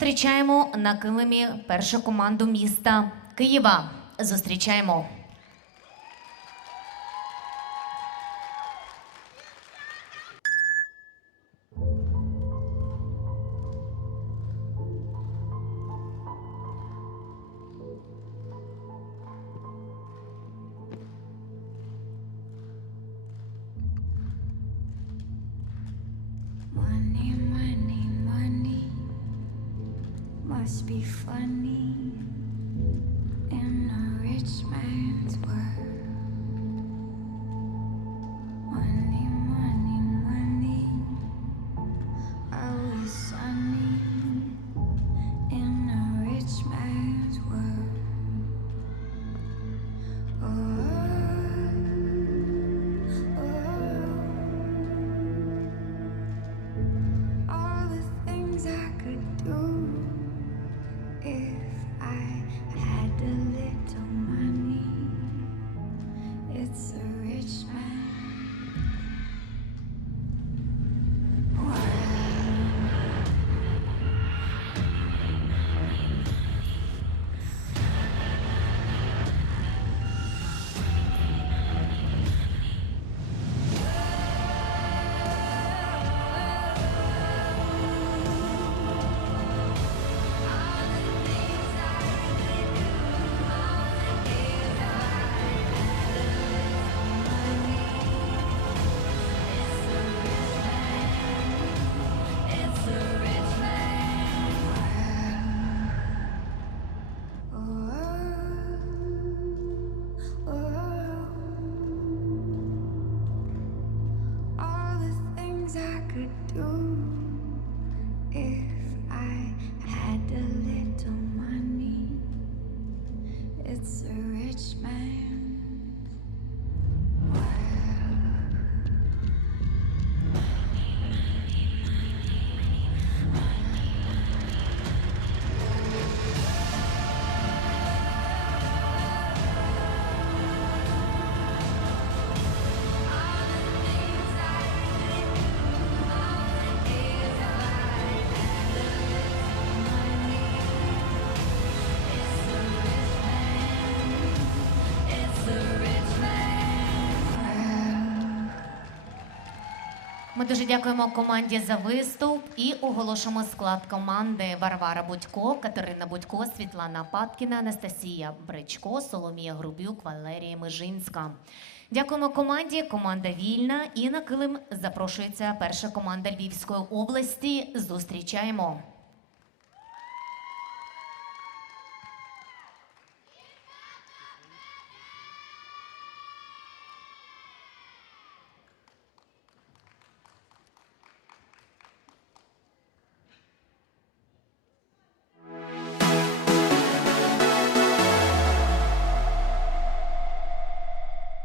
зустрічаємо на килимі першу команду міста Києва. Зустрічаємо. Must be funny in a rich man's world. Money, money, money, always in a rich man's world. Oh, oh, oh. all the things I could do if I It's a little money it's a rich man's Ми дуже дякуємо команді за виступ і оголошуємо склад команди Варвара Будько, Катерина Будько, Світлана Паткіна, Анастасія Бречко, Соломія Грубюк, Валерія Межинська. Дякуємо команді. Команда вільна. І на килим запрошується перша команда Львівської області. Зустрічаємо.